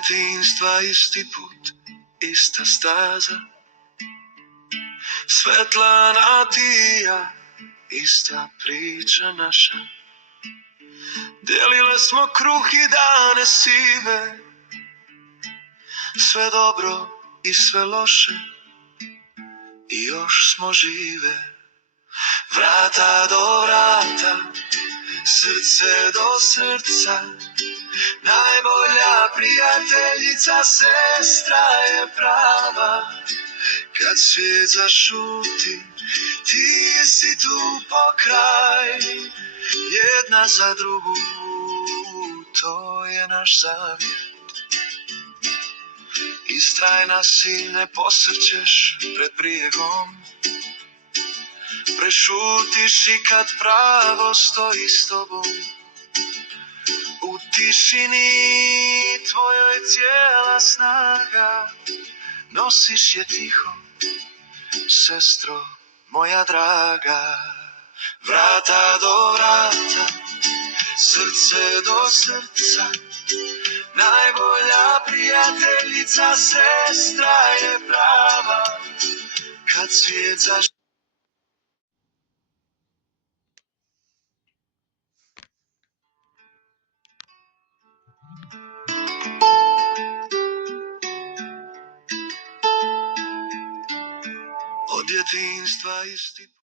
djetinjstva isti put, ista staza, Svetlana ti i ja, ista priča naša. Dijelile smo kruh i dane sive, sve dobro i sve loše, i još smo žive. Vrata do vrata, srce do srca, najbolja prijateljica, sestra je prava. Kad svijet zašuti, ti si tu pokraj, jedna za drugu, to je naš zavjet. Istrajna si, ne posrćeš pred brijegom, prešutiš i kad pravo stoji s tobom. U tišini tvojoj cijela snaga, nosiš je tiho, sestro moja draga. Vrata do vrata, srce do srca, najbolja prijateljica, sestra je prava. Kad svijet zašuti, od djetinjstva isti